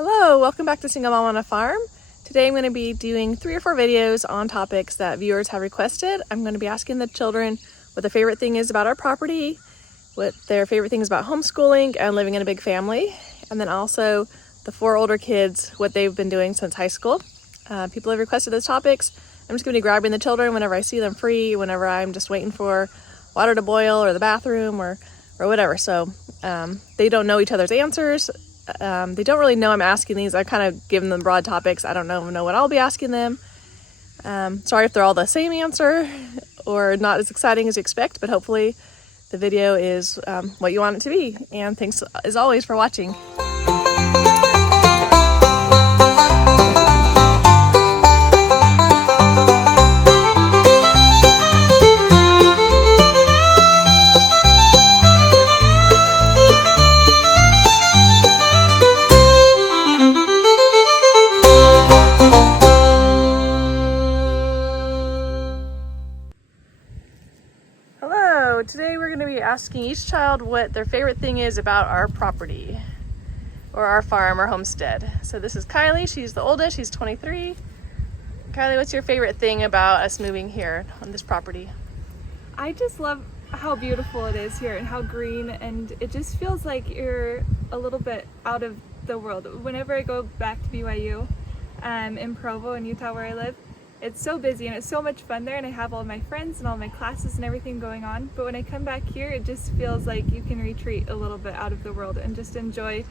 Hello, welcome back to Single Mom on a Farm. Today I'm going to be doing 3 or 4 videos on topics that viewers have requested. I'm going to be asking the children what their favorite thing is about our property, what their favorite thing is about homeschooling and living in a big family, and then also the 4 older kids, what they've been doing since high school. People have requested those topics. I'm just going to be grabbing the children whenever I see them free, whenever I'm just waiting for water to boil or the bathroom or whatever. So they don't know each other's answers. They don't really know I'm asking these. I kind of give them broad topics. I don't know what I'll be asking them. Sorry if they're all the same answer or not as exciting as you expect, but hopefully the video is what you want it to be. And thanks as always for watching. Hello, today we're going to be asking each child what their favorite thing is about our property or our farm or homestead. So this is Kylie, she's the oldest, she's 23. Kylie, what's your favorite thing about us moving here on this property? I just love how beautiful it is here and how green, and it just feels like you're a little bit out of the world. Whenever I go back to BYU in Provo in Utah where I live, it's so busy and it's so much fun there, and I have all my friends and all my classes and everything going on. But when I come back here, it just feels like you can retreat a little bit out of the world and just enjoy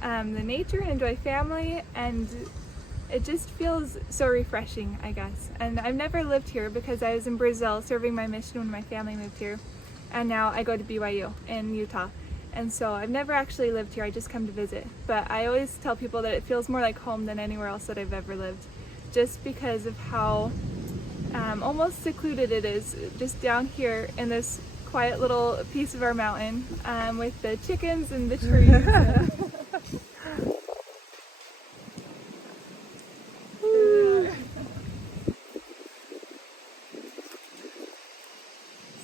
the nature and enjoy family, and it just feels so refreshing, I guess. And I've never lived here because I was in Brazil serving my mission when my family moved here, and now I go to BYU in Utah. And so I've never actually lived here, I just come to visit. But I always tell people that it feels more like home than anywhere else that I've ever lived, just because of how almost secluded it is, just down here in this quiet little piece of our mountain with the chickens and the trees.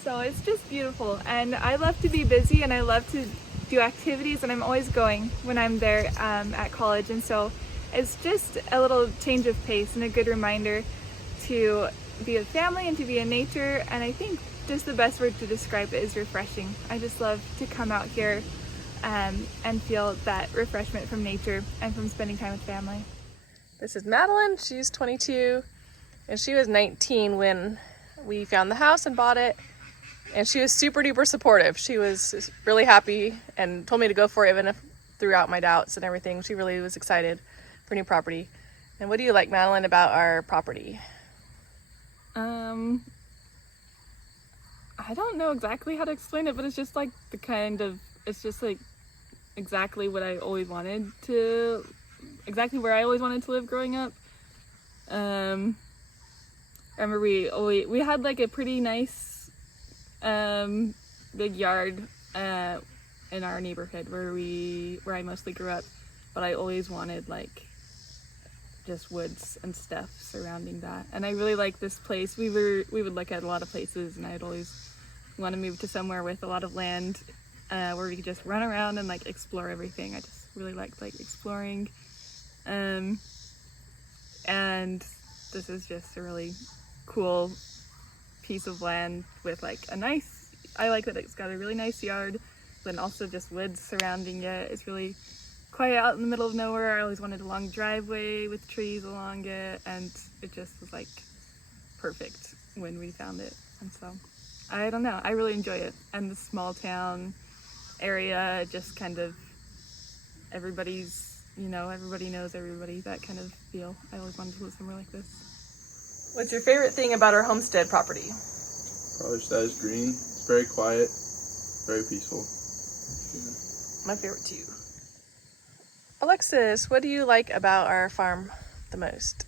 So it's just beautiful, and I love to be busy and I love to do activities, and I'm always going when I'm there at college, and so it's just a little change of pace and a good reminder to be with family and to be in nature. And I think just the best word to describe it is refreshing. I just love to come out here and feel that refreshment from nature and from spending time with family. This is Madeline, she's 22, and she was 19 when we found the house and bought it. And she was super duper supportive. She was really happy and told me to go for it, even if throughout my doubts and everything. She really was excited for new property. And what do you like, Madeline, about our property? I don't know exactly how to explain it, but it's just like it's just like exactly what I always wanted to, exactly where I always wanted to live growing up. I remember we had like a pretty nice big yard in our neighborhood where I mostly grew up, but I always wanted like just woods and stuff surrounding that. And I really like this place. We would look at a lot of places, and I'd always want to move to somewhere with a lot of land where we could just run around and like explore everything. I just really liked like exploring, and this is just a really cool piece of land with like I like that it's got a really nice yard, but also just woods surrounding it. It's really quiet out in the middle of nowhere. I always wanted a long driveway with trees along it, and it just was like perfect when we found it. And so I don't know, I really enjoy it. And the small town area, just kind of everybody knows everybody, that kind of feel. I always wanted to live somewhere like this. What's your favorite thing about our homestead property? Probably just that it's green. It's very quiet, very peaceful. My favorite too. Alexis, what do you like about our farm the most?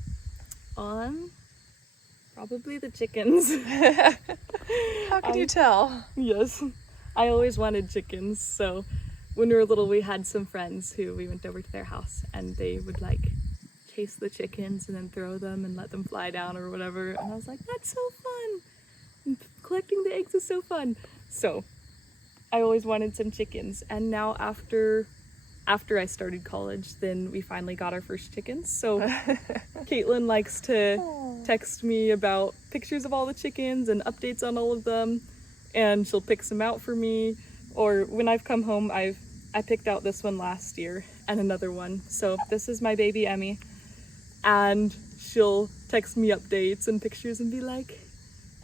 Probably the chickens. How can you tell? Yes, I always wanted chickens. So when we were little, we had some friends who we went over to their house, and they would like chase the chickens and then throw them and let them fly down or whatever. And I was like, that's so fun. And collecting the eggs is so fun. So I always wanted some chickens. And now after after I started college, then we finally got our first chickens. So Caitlin likes to text me about pictures of all the chickens and updates on all of them, and she'll pick some out for me. Or when I've come home, I picked out this one last year and another one. So this is my baby Emmy, and she'll text me updates and pictures and be like,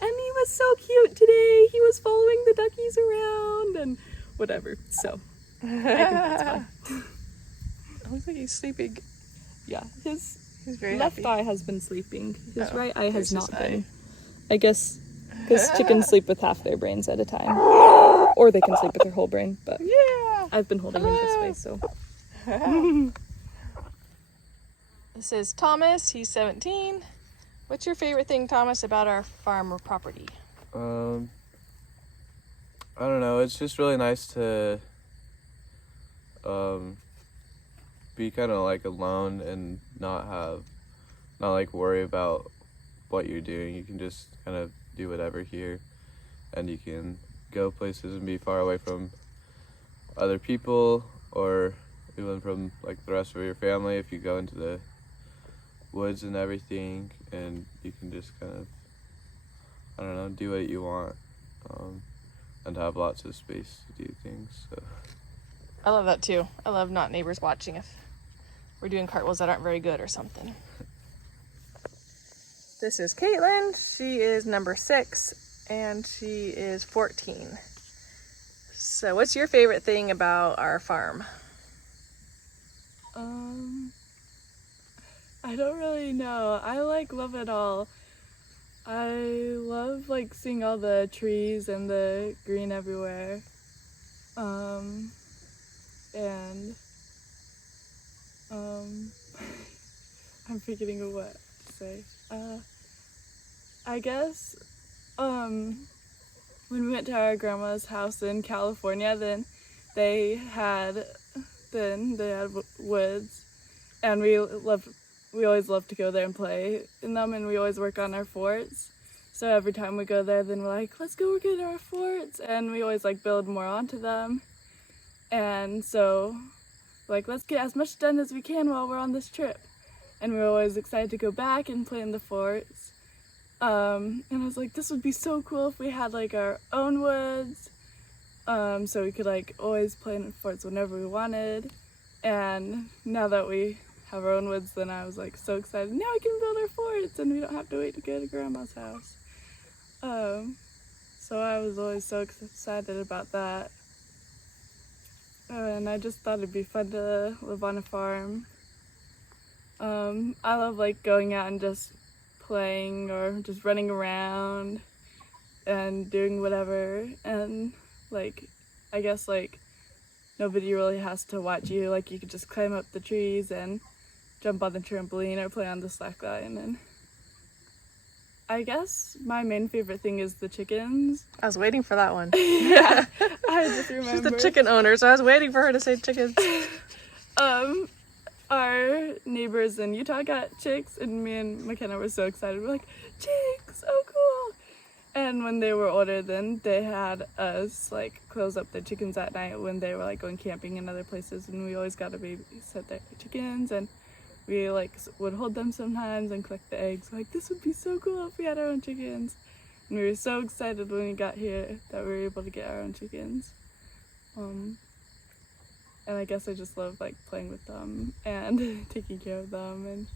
Emmy was so cute today. He was following the duckies around and whatever. So I think that's fun. It looks like he's sleeping. Yeah, his very left happy. eye has been sleeping. His right eye has there's not his been. eye. I guess because chickens sleep with half their brains at a time. Or they can sleep with their whole brain, but Yeah. I've been holding him this way, so. This is Thomas. He's 17. What's your favorite thing, Thomas, about our farm or property? I don't know. It's just really nice to be kind of like alone and not like worry about what you're doing. You can just kind of do whatever here, and you can go places and be far away from other people or even from like the rest of your family if you go into the woods and everything, and you can just kind of, I don't know, do what you want, and have lots of space to do things. So I love that too. I love not neighbors watching if we're doing cartwheels that aren't very good or something. This is Caitlin. She is number 6 and she is 14. So what's your favorite thing about our farm? I don't really know. I love it all. I love seeing all the trees and the green everywhere. And I'm forgetting what to say. I guess when we went to our grandma's house in California, then they had woods, and we always love to go there and play in them, and we always work on our forts. So every time we go there, then we're like, let's go work on our forts, and we always build more onto them. And so let's get as much done as we can while we're on this trip. And we're always excited to go back and play in the forts. And I was like, this would be so cool if we had our own woods, so we could always play in the forts whenever we wanted. And now that we have our own woods, then I was so excited. Now we can build our forts and we don't have to wait to go to grandma's house. So I was always so excited about that. And I just thought it'd be fun to live on a farm. I love going out and just playing or just running around and doing whatever. And I guess nobody really has to watch you. You could just climb up the trees and jump on the trampoline or play on the slackline. And I guess my main favorite thing is the chickens. I was waiting for that one. Yeah, I just remember. She's the chicken owner, so I was waiting for her to say chickens. Our neighbors in Utah got chicks, and me and McKenna were so excited. We're like, chicks, oh cool. And when they were older, then they had us close up the chickens at night when they were going camping in other places, and we always got to babysit the chickens, and we would hold them sometimes and collect the eggs. This would be so cool if we had our own chickens. And we were so excited when we got here that we were able to get our own chickens. And I guess I just love playing with them and taking care of them and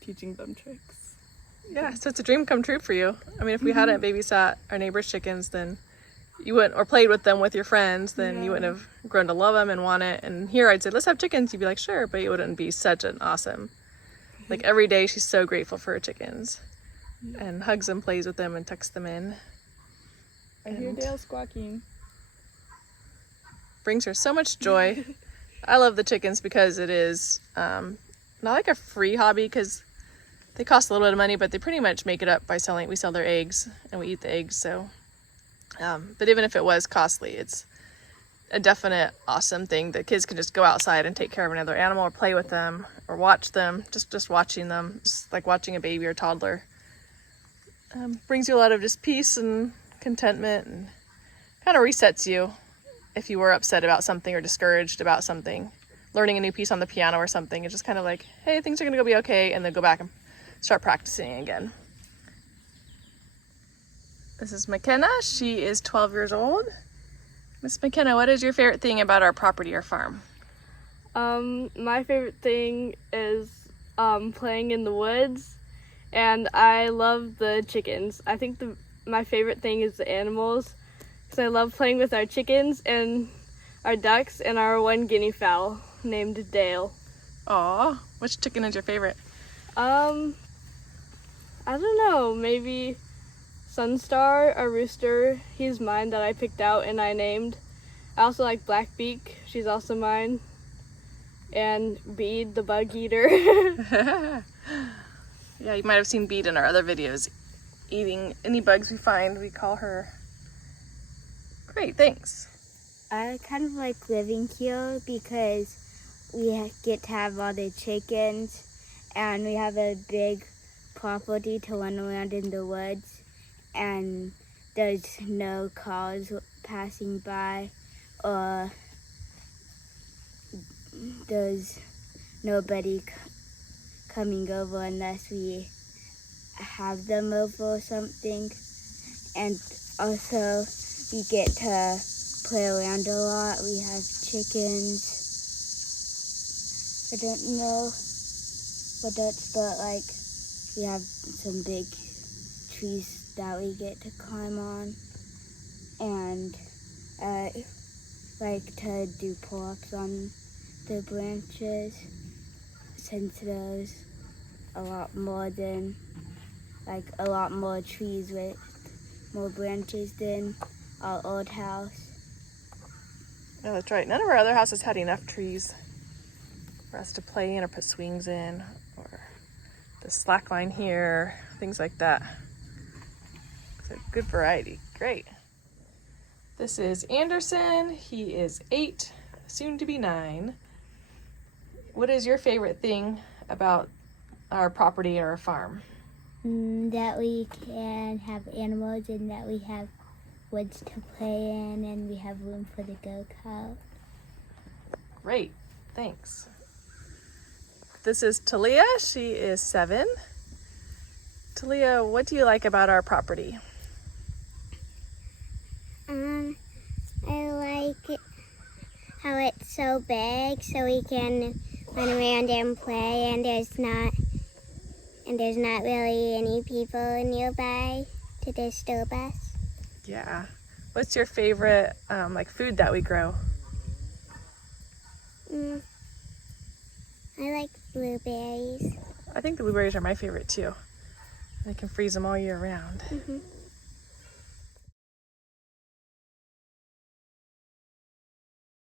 teaching them tricks. Yeah, so it's a dream come true for you. I mean, if we hadn't babysat our neighbors' chickens, then you wouldn't, or played with them with your friends, then you wouldn't have grown to love them and want it. And here I'd say, let's have chickens. You'd be like, sure, but it wouldn't be such an awesome. Every day she's so grateful for her chickens and hugs them, plays with them, and tucks them in. I hear Dale squawking. Brings her so much joy. I love the chickens because it is not a free hobby, because they cost a little bit of money, but they pretty much make it up by selling. We sell their eggs and we eat the eggs. So, but even if it was costly, it's a definite awesome thing. The kids can just go outside and take care of another animal or play with them or watch them. Just watching them, just like watching a baby or toddler, brings you a lot of just peace and contentment, and kind of resets you if you were upset about something or discouraged about something. learning a new piece on the piano or something. It's just kind of like, hey, things are gonna be okay, and then go back and start practicing again. This is McKenna. She is 12 years old. Miss McKenna, what is your favorite thing about our property or farm? My favorite thing is playing in the woods, and I love the chickens. I think my favorite thing is the animals, because I love playing with our chickens and our ducks and our one guinea fowl named Dale. Aw, which chicken is your favorite? I don't know, maybe Sunstar, a rooster. He's mine that I picked out and I named. I also like Blackbeak. She's also mine. And Bead, the bug eater. Yeah, you might have seen Bead in our other videos. Eating any bugs we find, we call her. Great, thanks. I kind of like living here because we get to have all the chickens and we have a big property to run around in the woods, and there's no cars passing by or there's nobody coming over unless we have them over or something. And also we get to play around a lot. We have chickens. I don't know what else, but like we have some big trees that we get to climb on, and I like to do pull-ups on the branches since there's a lot more trees with more branches than our old house. Yeah, that's right. None of our other houses had enough trees for us to play in or put swings in, or the slack line here, things like that. It's a good variety. Great. This is Anderson. He is 8, soon to be 9. What is your favorite thing about our property or our farm? That we can have animals and that we have woods to play in and we have room for the go-kart. Great, thanks. This is Talia. She is 7. Talia, what do you like about our property? I like how it's so big, so we can run around and play, and there's not really any people nearby to disturb us. Yeah. What's your favorite food that we grow? I like blueberries. I think the blueberries are my favorite too. I can freeze them all year round. Mm-hmm.